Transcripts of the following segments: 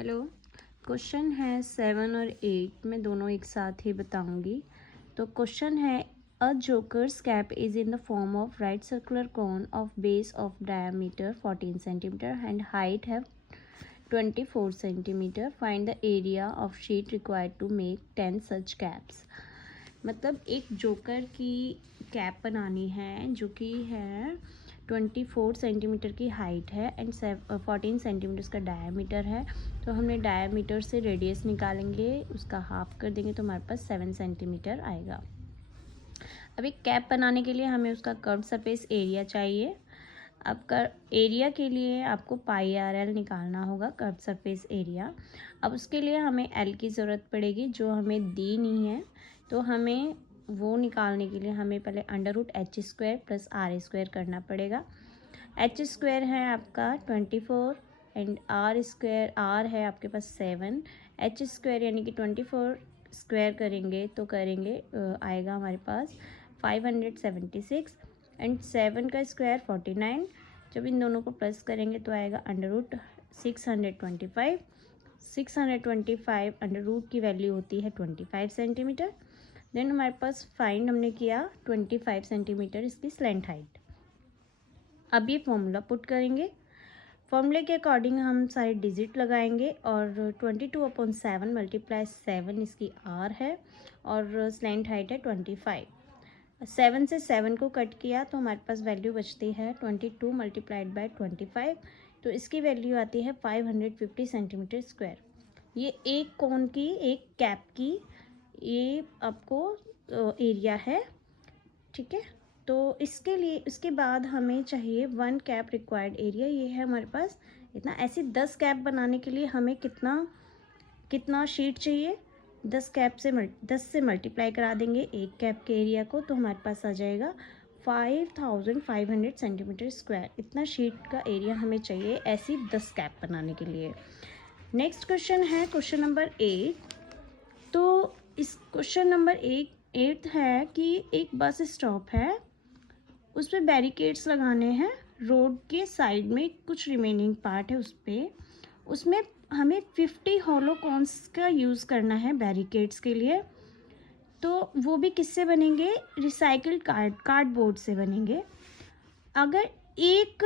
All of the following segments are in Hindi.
हेलो। क्वेश्चन है 7 और 8, मैं दोनों एक साथ ही बताऊंगी। तो क्वेश्चन है a jokers cap is in the form of right circular cone of base of diameter 14 centimetre and height है 24 centimetre. Find the area of sheet required to make 10 such caps. मतलब एक जोकर की कैप बनानी है जो कि है 24 सेंटीमीटर की हाइट है एंड 14 सेंटीमीटर का डायमीटर है। तो हमने डायमीटर से रेडियस निकालेंगे, उसका हाफ कर देंगे तो हमारे पास 7 सेंटीमीटर आएगा। अब एक कैप बनाने के लिए हमें उसका कर्व सरफेस एरिया चाहिए। अब कर एरिया के लिए आपको पाई आर एल निकालना होगा, कर्व सरफेस एरिया। अब उसके लिए हमें एल की ज़रूरत पड़ेगी जो हमें दी नहीं है, तो हमें वो निकालने के लिए हमें पहले √h² प्लस r² करना पड़ेगा। h² है आपका 24 एंड r है आपके पास 7। h² यानी कि 24 स्क्वायर करेंगे तो आएगा हमारे पास 576 एंड 7 का स्क्वायर 49। जब इन दोनों को प्लस करेंगे तो आएगा √625। 625 अंडर रूट की वैल्यू होती है 25 सेंटीमीटर। देन हमारे पास फाइंड हमने किया 25 सेंटीमीटर इसकी स्लैंट हाइट। अब ये फॉर्मूला पुट करेंगे। फॉर्मूले के अकॉर्डिंग हम सारे डिजिट लगाएंगे और 22/7 × 7 इसकी आर है और स्लैंट हाइट है 25। 7 से 7 को कट किया तो हमारे पास वैल्यू बचती है 22 × 25। तो इसकी वैल्यू आती है 550 सेंटीमीटर स्क्वायर। ये एक कोन की, एक कैप की ये आपको एरिया है, ठीक है। तो इसके लिए उसके बाद हमें चाहिए 1 कैप रिक्वायर्ड एरिया, ये है हमारे पास इतना। ऐसी 10 कैप बनाने के लिए हमें कितना शीट चाहिए, 10 से मल्टीप्लाई करा देंगे एक कैप के एरिया को तो हमारे पास आ जाएगा 5500 सेंटीमीटर स्क्वायर। इतना शीट का एरिया हमें चाहिए ऐसी 10 कैप बनाने के लिए। नेक्स्ट क्वेश्चन है क्वेश्चन नंबर 8। तो इस क्वेश्चन नंबर 8 है कि एक बस स्टॉप है, उस पर बैरिकेड्स लगाने हैं। रोड के साइड में कुछ रिमेनिंग पार्ट है उसमें हमें 50 हॉलो कॉन्स का यूज़ करना है बैरिकेड्स के लिए। तो वो भी किससे बनेंगे, रिसाइकिल्ड कार्डबोर्ड से बनेंगे। अगर एक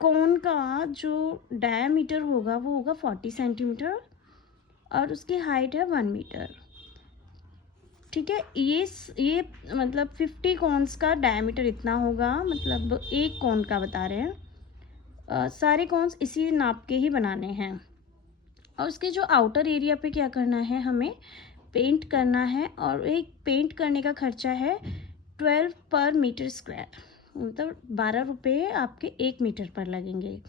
कोन का जो डायमीटर होगा वो होगा 40 सेंटीमीटर और उसकी हाइट है 1 मीटर, ठीक है। ये मतलब 50 कॉन्स का डायमीटर इतना होगा, मतलब एक कोन का बता रहे हैं। सारे कॉन्स इसी नाप के ही बनाने हैं। और उसके जो आउटर एरिया पे क्या करना है, हमें पेंट करना है और एक पेंट करने का खर्चा है 12 पर मीटर स्क्वायर, मतलब 12 रुपये आपके 1 मीटर पर लगेंगे।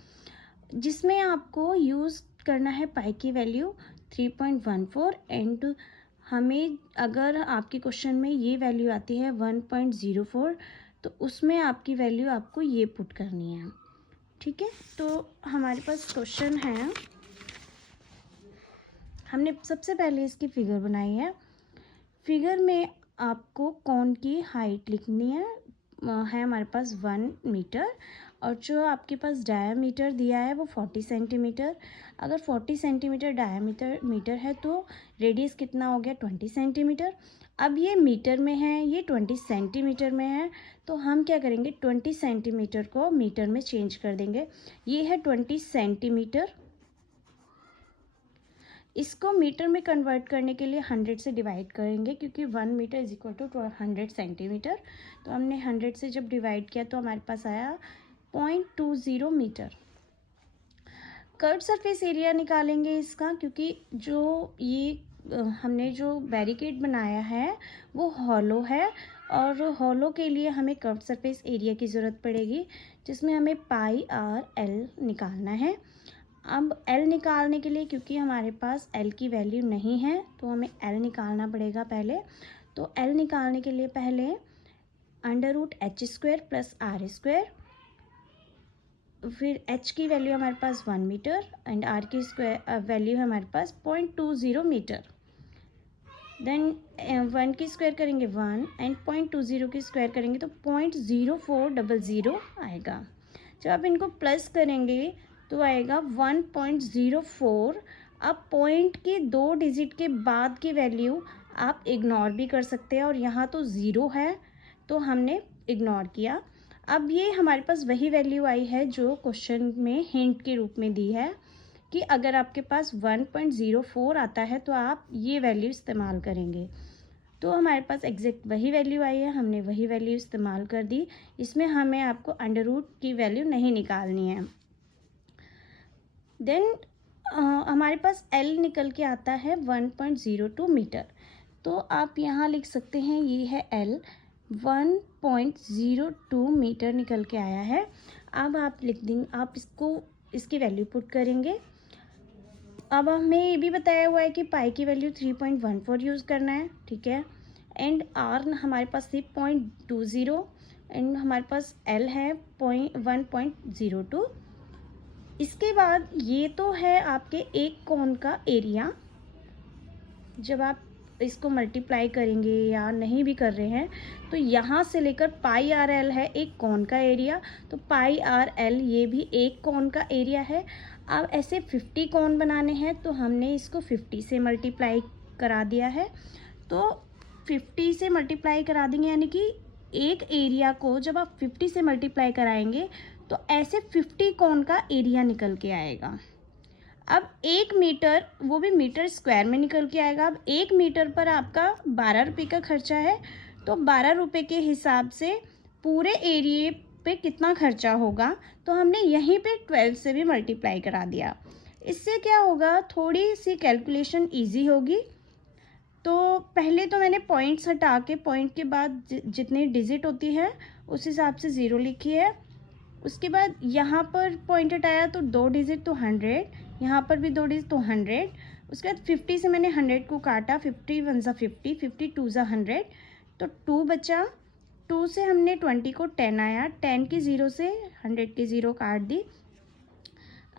जिसमें आपको यूज़ करना है पाई की वैल्यू 3.14 एंड हमें अगर आपके क्वेश्चन में ये वैल्यू आती है 1.04 तो उसमें आपकी वैल्यू आपको ये पुट करनी है, ठीक है। तो हमारे पास क्वेश्चन है, हमने सबसे पहले इसकी फिगर बनाई है। फिगर में आपको कोन की हाइट लिखनी है हमारे पास 1 मीटर और जो आपके पास डायामीटर दिया है वो 40 सेंटीमीटर। अगर 40 सेंटीमीटर डायामीटर है तो रेडियस कितना हो गया 20 सेंटीमीटर। अब ये मीटर में है, ये 20 सेंटीमीटर में है, तो हम क्या करेंगे 20 सेंटीमीटर को मीटर में चेंज कर देंगे। ये है 20 सेंटीमीटर, इसको मीटर में कन्वर्ट करने के लिए 100 से डिवाइड करेंगे क्योंकि 1 metre is equal to 100 centimetre. तो हमने 100 से जब डिवाइड किया तो हमारे पास आया 0.20 मीटर। कर्व सरफेस एरिया निकालेंगे इसका, क्योंकि जो ये हमने जो बैरिकेड बनाया है वो हॉलो है और हॉलो के लिए हमें कर्व सरफेस एरिया की ज़रूरत पड़ेगी, जिसमें हमें पाई आर एल निकालना है। अब L निकालने के लिए, क्योंकि हमारे पास L की वैल्यू नहीं है तो हमें L निकालना पड़ेगा पहले। तो L निकालने के लिए पहले √h² प्लस r², फिर h की वैल्यू हमारे पास 1 मीटर एंड r की वैल्यू है हमारे पास 0.20 मीटर। देन 1 की स्क्वायर करेंगे 1 एंड 0.20 की स्क्वायर करेंगे तो 0.0400 आएगा। जब आप इनको प्लस करेंगे तो आएगा 1.04 अब पॉइंट के 2 डिजिट के बाद की वैल्यू आप इग्नोर भी कर सकते हैं, और यहाँ तो ज़ीरो है तो हमने इग्नोर किया। अब ये हमारे पास वही वैल्यू आई है जो क्वेश्चन में हिंट के रूप में दी है कि अगर आपके पास 1.04 आता है तो आप ये वैल्यू इस्तेमाल करेंगे। तो हमारे पास एग्जैक्ट वही वैल्यू आई है, हमने वही वैल्यू इस्तेमाल कर दी। इसमें हमें आपको अंडर रूट की वैल्यू नहीं निकालनी है। देन हमारे पास L निकल के आता है 1.02 मीटर। तो आप यहाँ लिख सकते हैं ये है L, 1.02 मीटर निकल के आया है। अब आप लिख देंगे, आप इसकी वैल्यू पुट करेंगे। अब हमें ये भी बताया हुआ है कि पाई की वैल्यू 3.14 यूज़ करना है, ठीक है। एंड R हमारे पास थी 0.20 एंड हमारे पास L है 1.02। इसके बाद ये तो है आपके एक कोन का एरिया। जब आप इसको मल्टीप्लाई करेंगे या नहीं भी कर रहे हैं तो यहाँ से लेकर पाई आर एल है एक कोन का एरिया, तो पाई आर एल ये भी एक कोन का एरिया है। अब ऐसे 50 कोन बनाने हैं तो हमने इसको 50 से मल्टीप्लाई करा दिया है। तो 50 से मल्टीप्लाई करा देंगे, यानी कि एक एरिया को जब आप 50 से मल्टीप्लाई कराएंगे तो ऐसे 50 कोन का एरिया निकल के आएगा। अब 1 मीटर, वो भी मीटर स्क्वायर में निकल के आएगा। अब 1 मीटर पर आपका 12 रुपये का खर्चा है, तो 12 रुपये के हिसाब से पूरे एरिए पे कितना खर्चा होगा, तो हमने यहीं पे 12 से भी मल्टीप्लाई करा दिया। इससे क्या होगा, थोड़ी सी कैलकुलेशन इजी होगी। तो पहले तो मैंने पॉइंट्स हटा के पॉइंट के बाद जितनी डिजिट होती है उस हिसाब से ज़ीरो लिखी है। उसके बाद यहाँ पर पॉइंट हटाया तो 2 डिजिट तो 100, यहाँ पर भी 2 डिजिट तो 100। उसके बाद 50 से मैंने 100 को काटा, 50 1 ज़ा 50, 50 2 ज़ा 100, तो 2 बचा। 2 से हमने 20 को 10 आया, 10 की ज़ीरो से 100 की ज़ीरो काट दी।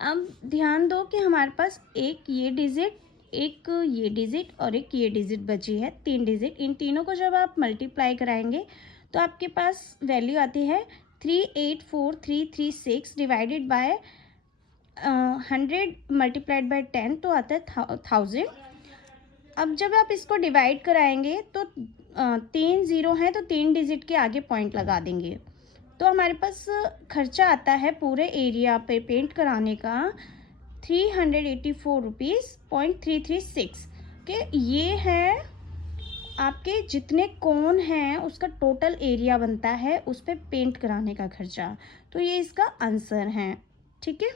अब ध्यान दो कि हमारे पास एक ये डिजिट, एक ये डिजिट और एक ये डिजिट बची है, 3 डिजिट। इन तीनों को जब आप मल्टीप्लाई कराएंगे तो आपके पास वैल्यू आती है 384336 डिवाइडेड बाय 100 मल्टीप्लाइड बाय 10, तो आता है 1000। अब जब आप इसको डिवाइड कराएंगे तो 3 ज़ीरो हैं तो 3 डिजिट के आगे पॉइंट लगा देंगे, तो हमारे पास खर्चा आता है पूरे एरिया पे पेंट कराने का 384 रुपीज़ 0.336 के। ये है आपके जितने कोन हैं उसका टोटल एरिया बनता है उस पर पेंट कराने का खर्चा। तो ये इसका आंसर है, ठीक है।